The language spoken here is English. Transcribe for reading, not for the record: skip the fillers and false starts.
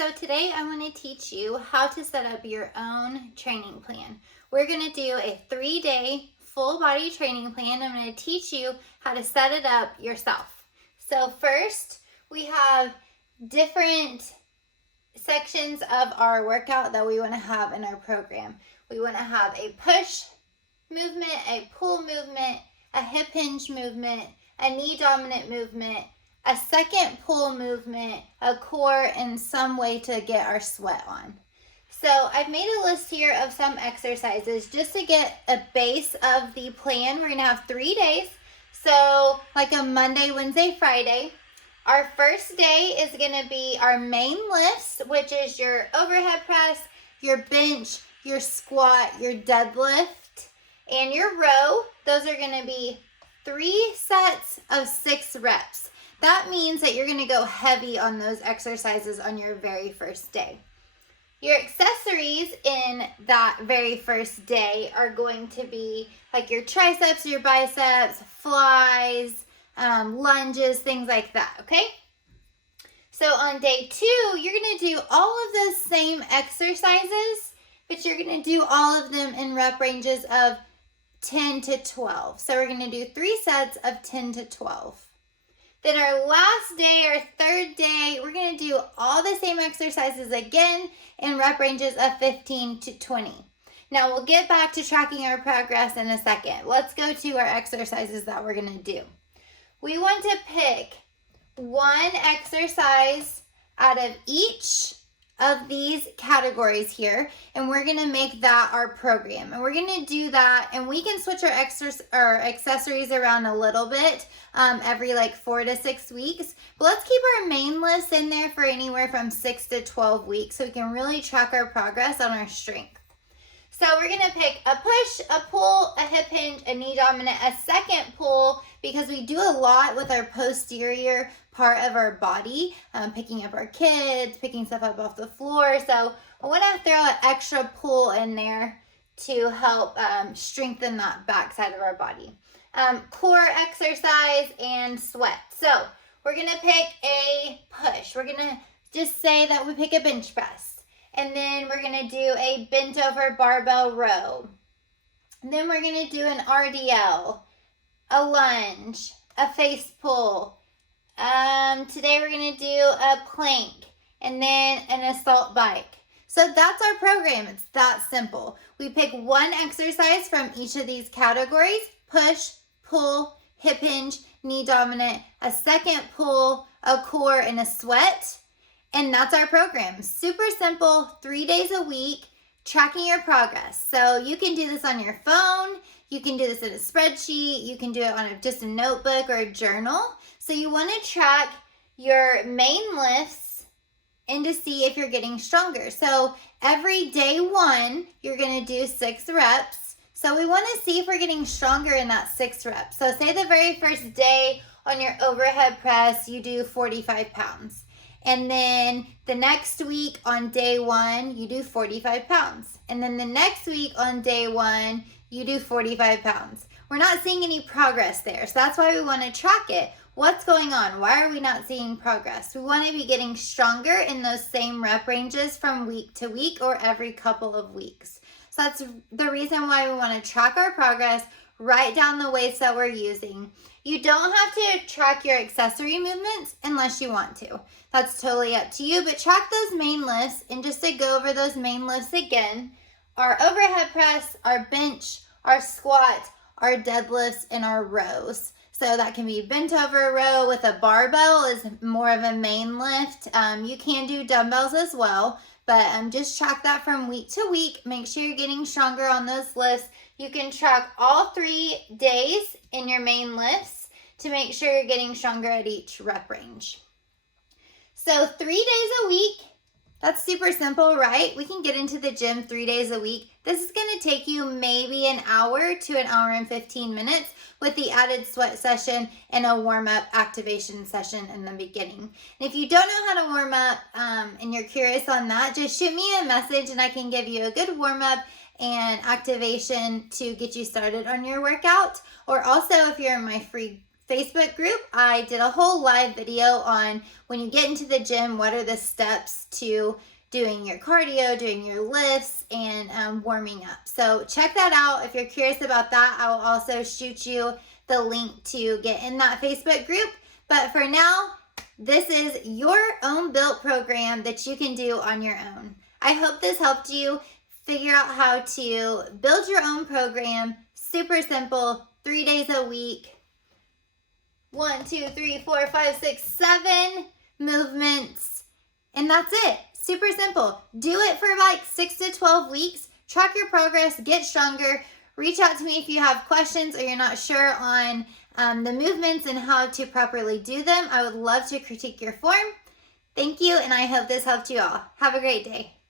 So today I want to teach you how to set up your own training plan. We're going to do a 3-day full body training plan. I'm going to teach you how to set it up yourself. So first, we have different sections of our workout that we want to have in our program. We want to have a push movement, a pull movement, a hip hinge movement, a knee dominant movement, a second pull movement, a core, and some way to get our sweat on. So I've made a list here of some exercises just to get a base of the plan. We're going to have 3 days. So like a Monday, Wednesday, Friday. Our first day is going to be our main lifts, which is your overhead press, your bench, your squat, your deadlift, and your row. Those are going to be 3 sets of 6 reps. That means that you're going to go heavy on those exercises on your very first day. Your accessories in that very first day are going to be like your triceps, your biceps, flies, lunges, things like that, okay? So on day 2, you're going to do all of those same exercises, but you're going to do all of them in rep ranges of 10 to 12. So we're going to do 3 sets of 10 to 12. Then our last day, our third day, we're going to do all the same exercises again in rep ranges of 15 to 20. Now we'll get back to tracking our progress in a second. Let's go to our exercises that we're going to do. We want to pick one exercise out of each of these categories here, and we're going to make that our program. And we're going to do that, and we can switch our accessories around a little bit every like 4 to 6 weeks. But let's keep our main list in there for anywhere from 6 to 12 weeks so we can really track our progress on our strength. So we're going to pick a push, a pull, a hip hinge, a knee dominant, a second pull, because we do a lot with our posterior part of our body, picking up our kids, picking stuff up off the floor. So I want to throw an extra pull in there to help strengthen that back side of our body. Core exercise and sweat. So we're going to pick a push. We're going to just say that we pick a bench press. And then we're going to do a bent over barbell row. And then we're going to do an RDL, a lunge, a face pull. Today we're going to do a plank and then an assault bike. So that's our program. It's that simple. We pick one exercise from each of these categories: push, pull, hip hinge, knee dominant, a second pull, a core, and a sweat. And that's our program. Super simple, 3 days a week, tracking your progress. So you can do this on your phone. You can do this in a spreadsheet. You can do it on just a notebook or a journal. So you want to track your main lifts and to see if you're getting stronger. So every day 1, you're going to do 6 reps. So we want to see if we're getting stronger in that 6 reps. So say the very first day on your overhead press, you do 45 pounds. And then the next week on day 1, you do 45 pounds. And then the next week on day 1, you do 45 pounds. We're not seeing any progress there. So that's why we want to track it. What's going on? Why are we not seeing progress? We want to be getting stronger in those same rep ranges from week to week or every couple of weeks. So that's the reason why we want to track our progress, write down the weights that we're using. You don't have to track your accessory movements unless you want to. That's totally up to you, but track those main lifts. And just to go over those main lifts again, our overhead press, our bench, our squat, our deadlifts, and our rows. So that can be bent over row with a barbell is more of a main lift. You can do dumbbells as well, but just track that from week to week. Make sure you're getting stronger on those lifts. You can track all 3 days in your main lifts to make sure you're getting stronger at each rep range. So 3 days a week, that's super simple, right? We can get into the gym 3 days a week. This is going to take you maybe an hour to an hour and 15 minutes with the added sweat session and a warm-up activation session in the beginning. And if you don't know how to warm up and you're curious on that, just shoot me a message and I can give you a good warm-up and activation to get you started on your workout. Or also, if you're in my free Facebook group, I did a whole live video on when you get into the gym, what are the steps to doing your cardio, doing your lifts, and warming up. So check that out. If you're curious about that, I will also shoot you the link to get in that Facebook group. But for now, this is your own built program that you can do on your own. I hope this helped you figure out how to build your own program. Super simple, 3 days a week. 1, 2, 3, 4, 5, 6, 7 movements. And that's it. Super simple. Do it for like 6 to 12 weeks. Track your progress, get stronger. Reach out to me if you have questions or you're not sure on the movements and how to properly do them. I would love to critique your form. Thank you, and I hope this helped you all. Have a great day.